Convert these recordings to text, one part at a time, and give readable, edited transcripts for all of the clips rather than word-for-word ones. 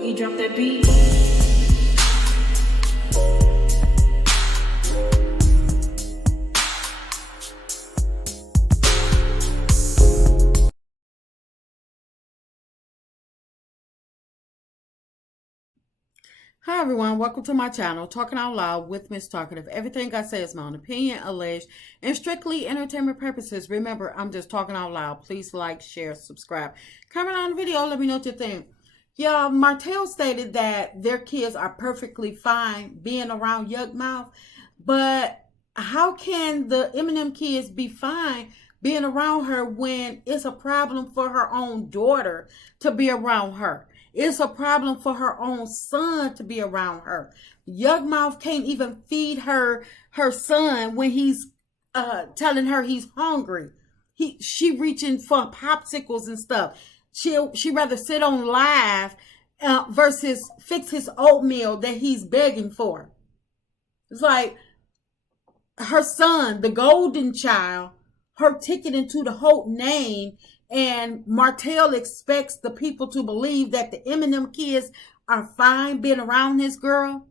Boogie, drop that beat. Hi everyone, welcome to my channel, Talking Out Loud with Miss Talkative. Everything I say is my own opinion, alleged, and strictly entertainment purposes. Remember, I'm just talking out loud. Please like, share, subscribe. Comment on the video, let me know what you think. Yeah, Martell stated that their kids are perfectly fine being around Yuck Mouth, but how can the Eminem kids be fine being around her when it's a problem for her own daughter to be around her? It's a problem for her own son to be around her. Yuck Mouth can't even feed her son when he's telling her he's hungry. She reaching for popsicles and stuff. She rather sit on live versus fix his oatmeal that he's begging for. It's like her son, the golden child, her ticket into the Hope name. And Martell expects the people to believe that the Eminem kids are fine being around this girl.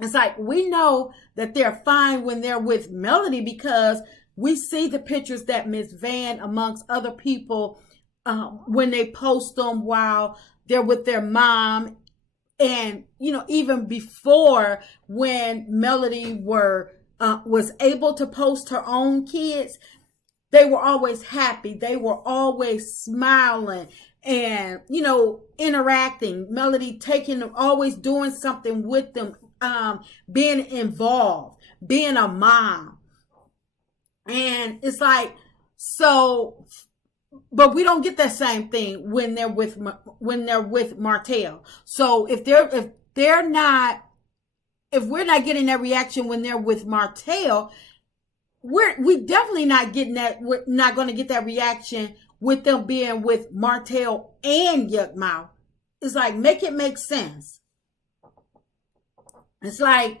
It's like, we know that they're fine when they're with Melody because we see the pictures that Miss Van, amongst other people, when they post them while they're with their mom. And, you know, even before when Melody was able to post her own kids, they were always happy. They were always smiling and, you know, interacting. Melody always doing something with them, being involved, being a mom. And it's like, so, but we don't get that same thing when they're with Martell. So if we're not getting that reaction when they're with Martell, we definitely not getting that. We're not going to get that reaction with them being with Martell and Yuck Mouth. It's like, make it make sense. It's like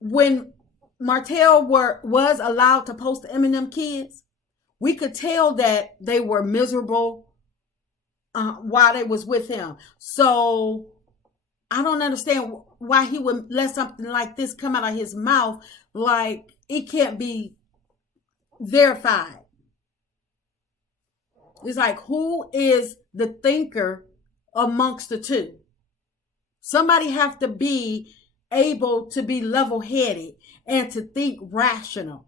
when Martell was allowed to post the Eminem kids, we could tell that they were miserable while they was with him. So I don't understand why he would let something like this come out of his mouth. Like, it can't be verified. It's like, who is the thinker amongst the two? Somebody have to be able to be level-headed and to think rational.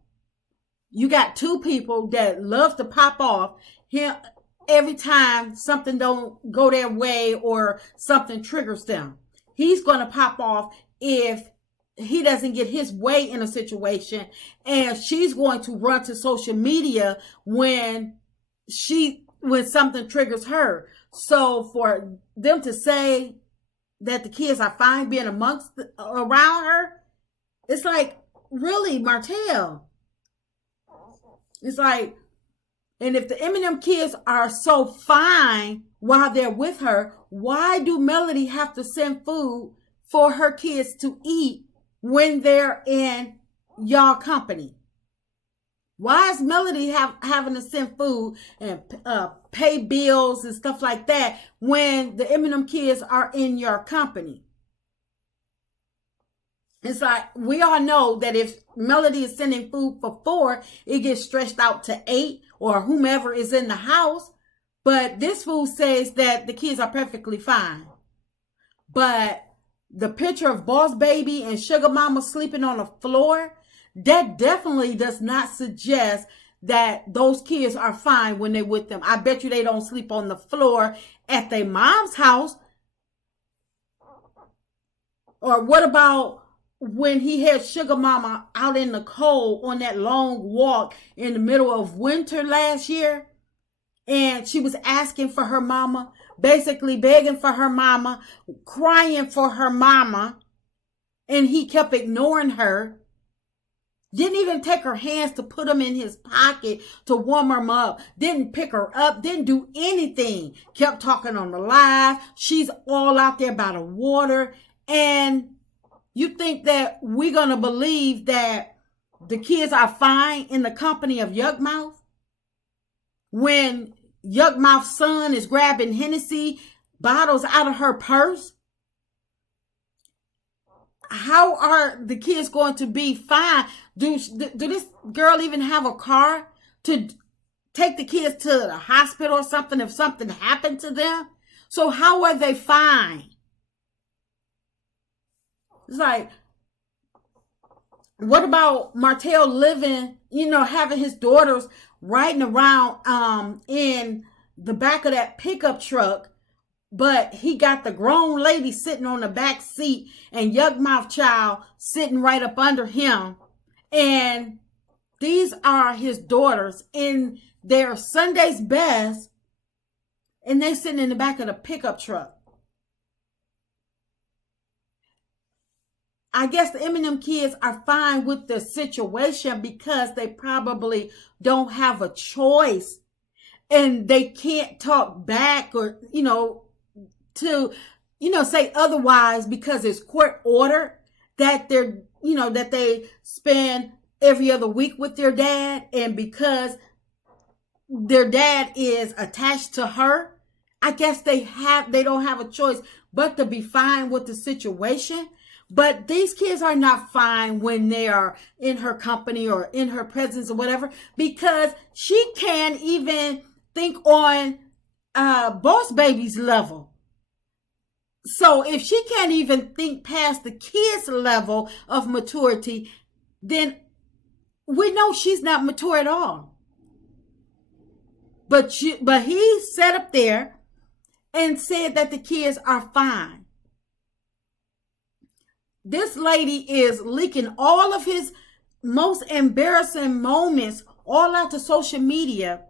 You got two people that love to pop off him every time something don't go their way or something triggers them. He's going to pop off if he doesn't get his way in a situation, and she's going to run to social media when something triggers her. So for them to say that the kids are fine being around her, it's like, really, Martell? It's like, and if the Eminem kids are so fine while they're with her, why do Melody have to send food for her kids to eat when they're in y'all company? Why is Melody having to send food and pay bills and stuff like that when the Eminem kids are in your company? It's like, we all know that if Melody is sending food for 4, it gets stretched out to 8 or whomever is in the house. But this fool says that the kids are perfectly fine. But the picture of Boss Baby and Sugar Mama sleeping on the floor, that definitely does not suggest that those kids are fine when they're with them. I bet you they don't sleep on the floor at their mom's house. Or what about when he had Sugar Mama out in the cold on that long walk in the middle of winter last year? And she was asking for her mama, basically begging for her mama, crying for her mama. And he kept ignoring her. Didn't even take her hands to put them in his pocket to warm her up. Didn't pick her up. Didn't do anything. Kept talking on the live. She's all out there by the water. And you think that we're going to believe that the kids are fine in the company of Yuck Mouth? When Yuck Mouth's son is grabbing Hennessy bottles out of her purse, how are the kids going to be fine? Do this girl even have a car to take the kids to the hospital or something if something happened to them? So how are they fine? It's like, what about Martell living, having his daughters riding around in the back of that pickup truck, but he got the grown lady sitting on the back seat and Yuck Mouth Child sitting right up under him. And these are his daughters in their Sunday's best, and they sitting in the back of the pickup truck. I guess the Eminem kids are fine with the situation because they probably don't have a choice and they can't talk back or, to, say otherwise because it's court ordered that they're, that they spend every other week with their dad, and because their dad is attached to her, I guess they don't have a choice but to be fine with the situation. But these kids are not fine when they are in her company or in her presence or whatever, because she can't even think on Boss Baby's level. So if she can't even think past the kids' level of maturity, then we know she's not mature at all. But he sat up there and said that the kids are fine. This lady is leaking all of his most embarrassing moments all out to social media.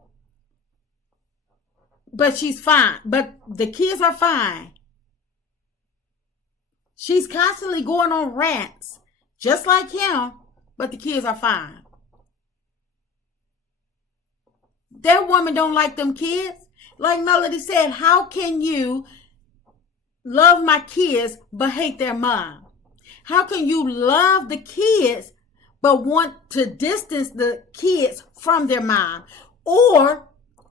But she's fine. But the kids are fine. She's constantly going on rants, just like him, but the kids are fine. That woman don't like them kids. Like Melody said, how can you love my kids but hate their mom? How can you love the kids but want to distance the kids from their mom? Or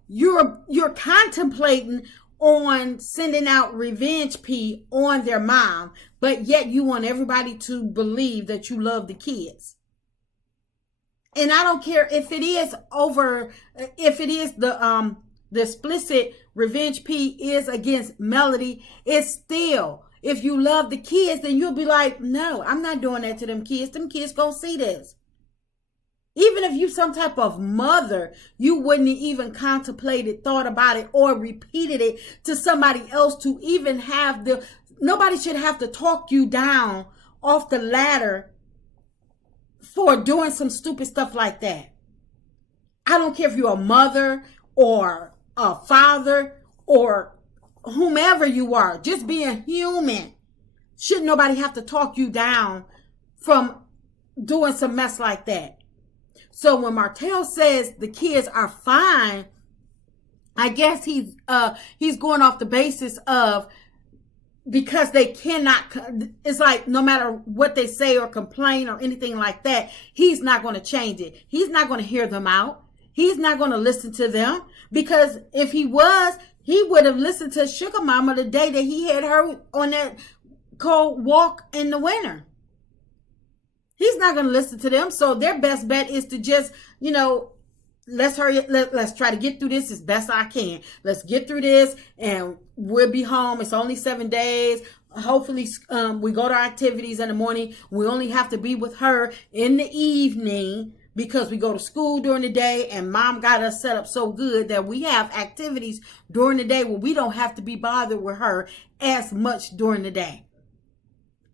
you're contemplating on sending out revenge P on their mom, but yet you want everybody to believe that you love the kids. And I don't care if it is the explicit revenge P is against Melody, it's still, if you love the kids, then you'll be like, no, I'm not doing that to them kids. Them kids gonna see this. Even if you some type of mother, you wouldn't even contemplated, thought about it, or repeated it to somebody else to even have nobody should have to talk you down off the ladder for doing some stupid stuff like that. I don't care if you're a mother or a father or whomever you are, just being human. Shouldn't nobody have to talk you down from doing some mess like that? So when Martell says the kids are fine, I guess he's going off the basis of, because they cannot, it's like no matter what they say or complain or anything like that, he's not going to change it. He's not going to hear them out. He's not going to listen to them, because if he was, he would have listened to Sugar Mama the day that he had her on that cold walk in the winter. He's not going to listen to them. So their best bet is to just, let's hurry. Let's try to get through this as best I can. Let's get through this and we'll be home. It's only 7 days. Hopefully we go to our activities in the morning. We only have to be with her in the evening because we go to school during the day, and mom got us set up so good that we have activities during the day where we don't have to be bothered with her as much during the day.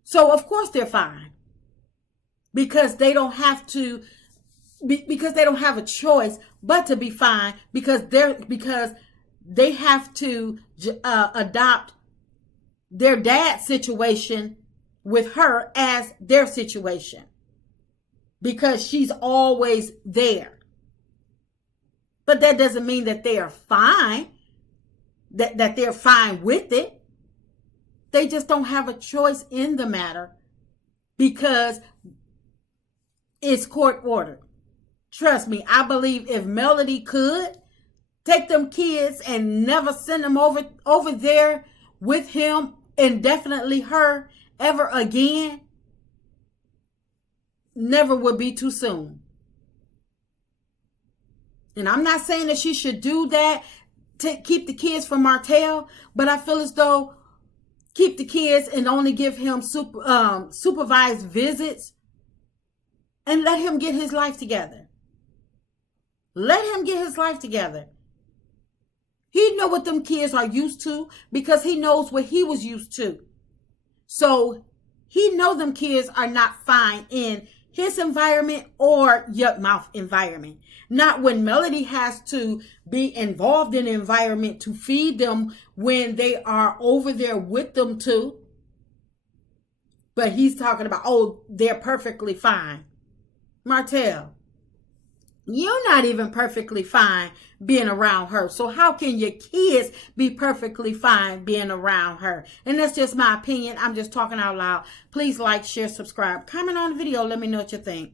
So of course they're fine. Because they don't have to, because they don't have a choice but to be fine, because they have to adopt their dad's situation with her as their situation, because she's always there. But that doesn't mean that they are fine, that they're fine with it. They just don't have a choice in the matter because it's court ordered. Trust me, I believe if Melody could take them kids and never send them over there with him and definitely her ever again, never would be too soon. And I'm not saying that she should do that to keep the kids from Martell, but I feel as though keep the kids and only give him supervised visits and let him get his life together. Let him get his life together. He know what them kids are used to because he knows what he was used to. So he know them kids are not fine in his environment or Yuck Mouth environment. Not when Melody has to be involved in the environment to feed them when they are over there with them too. But he's talking about, oh, they're perfectly fine. Martell, you're not even perfectly fine being around her. So how can your kids be perfectly fine being around her? And that's just my opinion. I'm just talking out loud. Please like, share, subscribe, comment on the video. Let me know what you think.